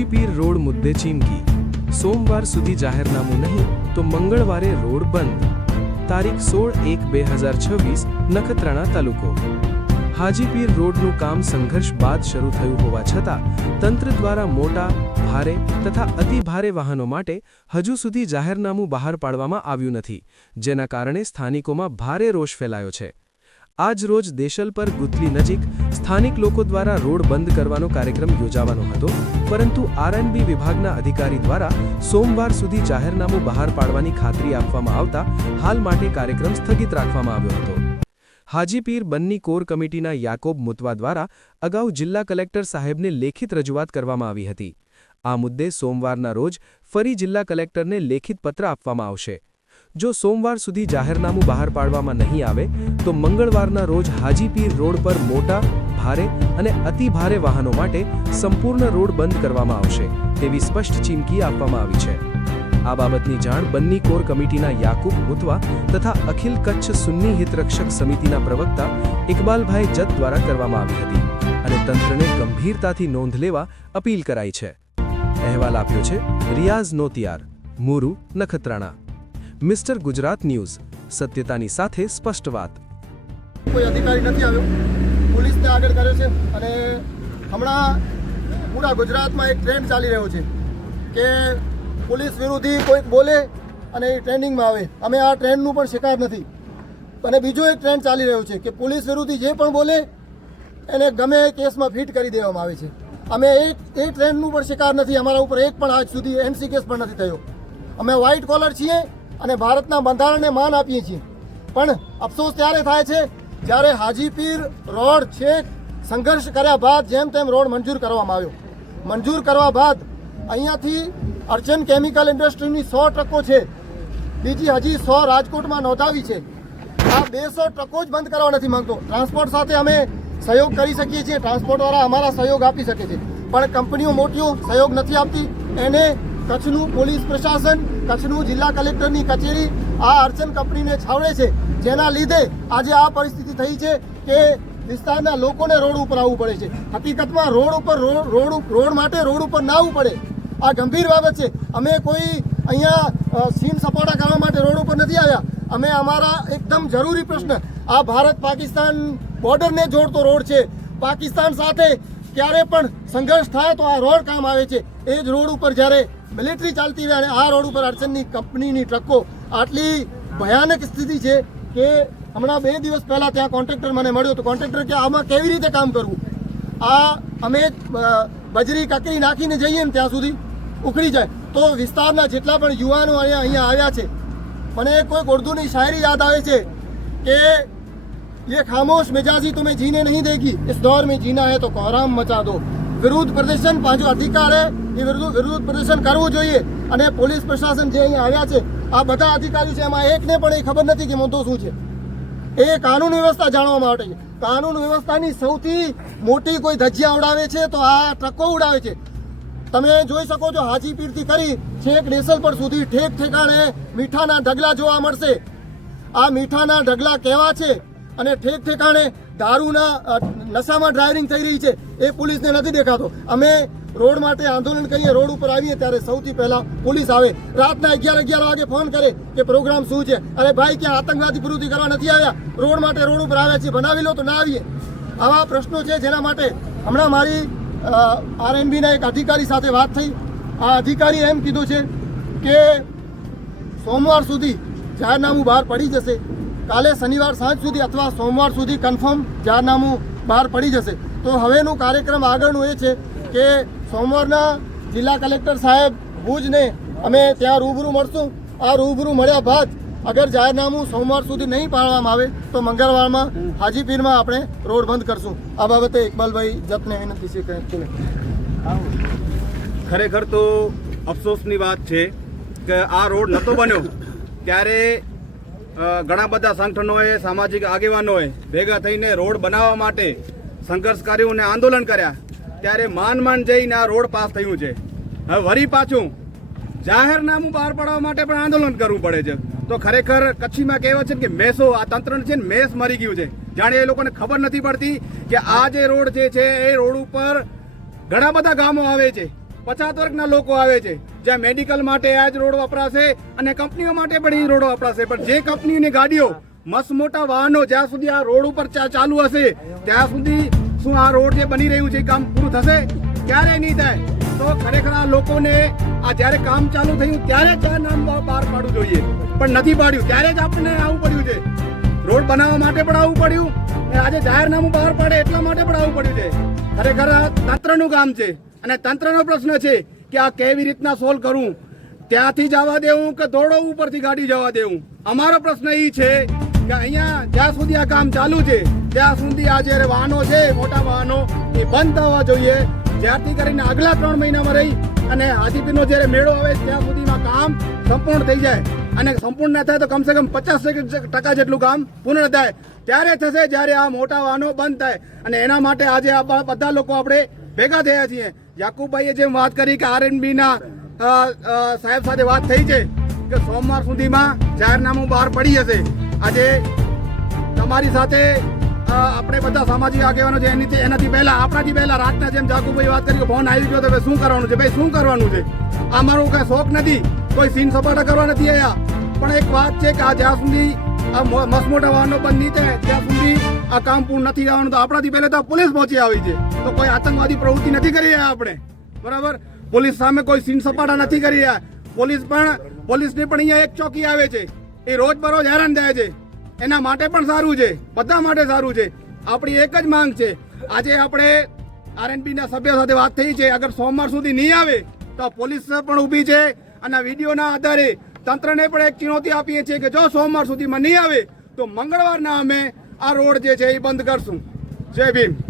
Hajipir road મુદ્દે ચીમકી. સોમવાર સુધી જાહેરનામું નહીં, તો મંગળવારે રોડ બંધ. તારીખ સોળ એક બે હજાર છવ્વીસ, નખત્રાણા તાલુકો. હાજીપીર રોડનું કામ સંઘર્ષ બાદ શરૂ થયું હોવા છતાં, તંત્ર દ્વારા મોટા, ભારે તથા અતિભારે વાહનો માટે હજુ સુધી જાહેરનામું બહાર પાડવામાં આવ્યું નથી, જેના કારણે સ્થાનિકોમાં ભારે રોષ ફેલાયો છે. આજ રોજ દેશલ પર ગુથલી નજીક સ્થાનિક લોકો દ્વારા રોડ બંધ કરવાનો કાર્યક્રમ યોજાવાનો હતો, પરંતુ આરએનબી વિભાગના અધિકારી દ્વારા સોમવાર સુધી જાહેરનામું બહાર પાડવાની ખાતરી આપવામાં આવતા હાલ માટે કાર્યક્રમ સ્થગિત રાખવામાં આવ્યો હતો. હાજીપીર બન્ની કોર કમિટીના યાકોબ મુતવા દ્વારા અગાઉ જિલ્લા કલેક્ટર સાહેબને લેખિત રજૂઆત કરવામાં આવી હતી. આ મુદ્દે સોમવારના રોજ ફરી જિલ્લા કલેક્ટરને લેખિત પત્ર આપવામાં આવશે. જો સોમવાર સુધી જાહેરનામું બહાર પાડવામાં નહીં આવે, તો મંગળવારના રોજ હાજીપીર રોડ પર મોટા, ભારે અને અતિભારે વાહનો માટે સંપૂર્ણ રોડ બંધ કરવામાં આવશે, તેવી સ્પષ્ટ ચીમકી આપવામાં આવી છે. આ બાબતની જાણ બન્ની કોર કમિટીના યાકુબ મુતવા તથા અખિલ કચ્છ સુન્ની હિતરક્ષક સમિતિના પ્રવક્તા ઇકબાલભાઈ જત દ્વારા કરવામાં આવી હતી અને તંત્રને ગંભીરતાથી નોંધ લેવા અપીલ કરાઈ છે. અહેવાલ આપ્યો છે, Riyaz Notiyar, મુરુ Nakhatrana. Mister Gujarat news. સત્યતાની સાથે સ્પષ્ટ વાત. કોઈ અધિકારી નથી આવ્યો. પોલીસને આગળ કર્યો છે અને હમણાં પૂરા ગુજરાતમાં એક ટ્રેન્ડ ચાલી રહ્યો છે કે પોલીસ વિરોધી કોઈક બોલે અને એ ટ્રેન્ડિંગમાં આવે. અમે આ ટ્રેન્ડનું પણ શિકાર નથી. અને બીજો એક ટ્રેન્ડ ચાલી રહ્યો છે કે પોલીસ વિરોધી જે પણ બોલે, એને ગમે એ કેસમાં ફિટ કરી દેવામાં આવે છે. અમે એ એ ટ્રેન્ડનું પણ શિકાર નથી. અમારા ઉપર એક પણ આજ સુધી એમસી કેસ પણ નથી થયો. અમે વ્હાઇટ કોલર છીએ અને ભારતના બંધારણને માન આપીએ છીએ. પણ અફસોસ ત્યારે થાય છે જ્યારે હાજીપીર રોડ છેક સંઘર્ષ કર્યા બાદ જેમ તેમ રોડ મંજૂર કરવામાં આવ્યો. મંજૂર કરવા બાદ અહીંયાથી અર્ચન કેમિકલ ઇન્ડસ્ટ્રીની સો ટ્રકો છે. બીજી હજી સો રાજકોટમાં નોંધાવી છે. આ બેસો ટ્રકો જ બંધ કરવા નથી માંગતો. ટ્રાન્સપોર્ટ સાથે અમે સહયોગ કરી શકીએ છીએ. ટ્રાન્સપોર્ટવાળા અમારા સહયોગ આપી શકે છે. પણ કંપનીઓ મોટીઓ સહયોગ નથી આપતી. એને કચ્છનું પોલીસ પ્રશાસન, કચ્છનું જિલ્લા કલેક્ટરની કચેરી આ અર્ચન કંપનીને છાવડે છે. જેના લીધે આજે આ પરિસ્થિતિ થઈ છે કે વિસ્તારના લોકોને રોડ ઉપર આવવું પડે છે. હકીકતમાં રોડ ઉપર રોડ રોડ માટે રોડ ઉપર ના આવવું પડે. આ ગંભીર બાબત છે. અમે કોઈ અહીંયા સીમ સપાટા કરવા માટે રોડ ઉપર નથી આવ્યા. અમે અમારા એકદમ જરૂરી પ્રશ્ન. આ ભારત પાકિસ્તાન બોર્ડરને જોડતો રોડ છે. પાકિસ્તાન સાથે ક્યારે પણ સંઘર્ષ થાય તો આ રોડ કામ આવે છે. એ જ રોડ ઉપર જ્યારે મિલિટરી ચાલતી હોય અને આ રોડ ઉપર અડચણની કંપનીની ટ્રકો આટલી ભયાનક સ્થિતિ છે કે હમણાં બે દિવસ પહેલા ત્યાં કોન્ટ્રાક્ટર મને મળ્યો તો કોન્ટ્રાક્ટર કે આમાં કેવી રીતે કામ કરવું આ અમે અ, બજરી કકરી નાખીને જઈએ ને ત્યાં સુધી ઉખડી જાય તો વિસ્તારના જેટલા પણ યુવાનો અહીંયા અહીંયા આવ્યા છે મને કોઈક ઉર્દુની શાયરી યાદ આવે છે કે ये खामोश मिजाजी तुम्हें जीने नहीं देगी इस दौर में जीना है तो कोहराम मचा दो વિરુદ્ધ પ્રદર્શન પાછો અધિકાર હે એ વિરુદ્ધ વિરુદ્ધ પ્રદર્શન કરવું જોઈએ. અને પોલીસ પ્રશાસન જે અહીંયા આવ્યા છે, આ બધા અધિકારી છે, એમાં એકને પણ એ ખબર નથી કે મુદ્દો શું છે. એ કાનૂન વ્યવસ્થા જાણવા માટે છે. કાનૂન વ્યવસ્થાની સૌથી મોટી કોઈ ધજ્જિયા ઉડાવે છે તો આ ટ્રકો ઉડાવે છે. તમે જોઈ શકો છો હાજીપીરથી કરી છેક ડેસલપર સુધી ઠેક ઠેકાણે મીઠાના ઢગલા જોવા મળશે. આ મીઠાના ઢગલા કેવા છે? અને ઠેક ઠેકાણે દારૂના નશામાં ડ્રાઇવિંગ થઈ રહી છે. એ પોલીસને નથી દેખાતો. અમે રોડ માટે આંદોલન કરીએ, રોડ ઉપર આવીએ ત્યારે સૌથી પહેલા પોલીસ આવે. રાતના અગિયાર અગિયાર વાગે ફોન કરે કે પ્રોગ્રામ શું છે? અરે ભાઈ, ક્યાં આતંકવાદી પ્રવૃત્તિ કરવા નથી આવ્યા? રોડ માટે રોડ ઉપર આવ્યા છે બનાવી લો તો ના આવીએ. આવા પ્રશ્નો છે જેના માટે હમણાં મારી આરએનબીના એક અધિકારી સાથે વાત થઈ. આ અધિકારી એમ કીધું છે કે સોમવાર સુધી જાહેરનામું બહાર પડી જશે. કાલે શનિવાર સાંજ સુધી અથવા સોમવાર સુધી કન્ફર્મ જાહેરનામું બહાર પડી જશે. તો હવેનું કાર્યક્રમ આગળનું એ છે કે સોમવારના જિલ્લા કલેક્ટર સાહેબ ભુજને અમે ત્યાં રૂબરૂ મળશું. આ રૂબરૂ મળ્યા બાદ અગર જાહેરનામું સોમવાર સુધી નહીં પાડવામાં આવે, તો મંગળવારમાં હાજીપીરમાં આપણે રોડ બંધ કરશું. આ બાબતે ઇકબાલભાઈ જતને વિનંતી છે ખરેખર તો અફસોસની વાત છે કે આ રોડ નહોતો બન્યો. ત્યારે ઘણા બધા સંગઠનોએ, સામાજિક આગેવાનોએ ભેગા થઈને રોડ બનાવવા માટે સંઘર્ષ કર્યું અને આંદોલન કર્યા. ત્યારે માન માન જઈને આ રોડ પાસ થયું છે. હવે વરી પાછું જાહેરનામું બહાર પાડવા માટે પણ આંદોલન કરવું પડે છે. તો ખરેખર કચ્છીમાં કહેવત છે કે મેસો, આ તંત્ર છે ને મેસ મરી ગયું છે. જાણે એ લોકોને ખબર નથી પડતી કે આ જે રોડ જે છે, એ રોડ ઉપર ઘણા બધા ગામો આવે છે. પછાત વર્ગના લોકો આવે છે. જ્યાં મેડિકલ માટે આ જ રોડ વપરાશે અને કંપનીઓ માટે પણ એ રોડ વપરાશે. પણ જે કંપનીની ગાડીઓ મસ્ત મોટા વાહનો જ્યાં સુધી આ રોડ ઉપર ચાલુ હશે, ત્યાં સુધી શું આ રોડ જે બની રહ્યું છે કામ પૂરું થશે? ક્યારે નહીં થાય? તો ખરેખર આ લોકોને આ જ્યારે કામ ચાલુ થયું, ત્યારે જ આ નામ બહાર પાડવું જોઈએ. પણ નથી પાડ્યું. ત્યારે જ આપણને આવવું પડ્યું છે. રોડ બનાવવા માટે પણ આવવું પડ્યું અને આજે જાહેરનામું બહાર પાડે એટલા માટે પણ આવવું પડ્યું છે. ખરેખર આ તંત્રનું કામ છે. અને તંત્રનો પ્રશ્ન છે કે આ કેવી રીતના સોલ્વ કરવું ત્યાંથી જવા દેવું કે ધોળો ઉપરથી ગાડી જવા દેવું? અમારો પ્રશ્ન એ છે કે અહીંયા જ્યાં સુધી આ કામ ચાલુ છે ત્યાં સુધી આ જે વાહનો છે મોટા વાહનો એ બંધ થવા જોઈએ. જ્યારથી કરીને આગલા ત્રણ મહિનામાં રહી અને હાજીપીરનો જ્યારે મેળો આવે ત્યાં સુધીમાં કામ સંપૂર્ણ થઈ જાય. અને સંપૂર્ણ ના થાય તો કમસે કમ પચાસ ટકા જેટલું કામ પૂર્ણ થાય. ત્યારે થશે જ્યારે આ મોટા વાહનો બંધ થાય. અને એના માટે આજે આ બધા લોકો આપણે ભેગા થયા છીએ. યાકુબભાઈએ જેમ વાત કરી કે આરએનબી ના અ, અ, સાહેબ સાથે વાત થઈ છે કે સોમવાર સુધીમાં જાહેરનામું બહાર પડી જશે. આજે તમારી સાથે આપણે બધા સામાજિક આગેવાનો છે એની એનાથી પહેલા, આપણાથી પહેલા રાતના જેમ જાકુભાઈ વાત કરી ફોન આવી ગયો તો શું કરવાનું છે? ભાઈ, શું કરવાનું છે? આ મારો કઈ શોખ નથી. કોઈ સીન સપાટા કરવા નથી આવ્યા પણ એક વાત છે કે આ જ્યાં સુધી આ મો- વાહનો બંધ નહીં થાય, ત્યાં સુધી આ કામ પૂર્ણ નથી થવાનું. તો આપણાથી પહેલા તો પોલીસ પહોંચી આવી છે. તો કોઈ આતંકવાદી પ્રવૃત્તિ નથી કરી રહ્યા આપણે. બરાબર? પોલીસ સામે કોઈ સીન સપાટા નથી કરી રહ્યા. પોલીસ પણ પોલીસની પણ અહીંયા એક ચોકી આવે છે. એ રોજ બરોજ હેરાન થાય છે. એના માટે પણ સારું છે. બધા માટે સારું છે. આપણી એક જ માંગ છે. આજે આપણે આરએનબી ના સભ્ય સાથે વાત થઈ છે. અગર સોમવાર સુધી નહીં આવે, તો પોલીસ પણ ઊભી છે અને વિડીયોના આધારે તંત્રને પણ એક ચુનૌતી આપીએ છીએ કે જો સોમવાર સુધીમાં નહીં આવે, તો મંગળવારના અમે આ રોડ જે છે એ બંધ કરશું. જય ભીમ.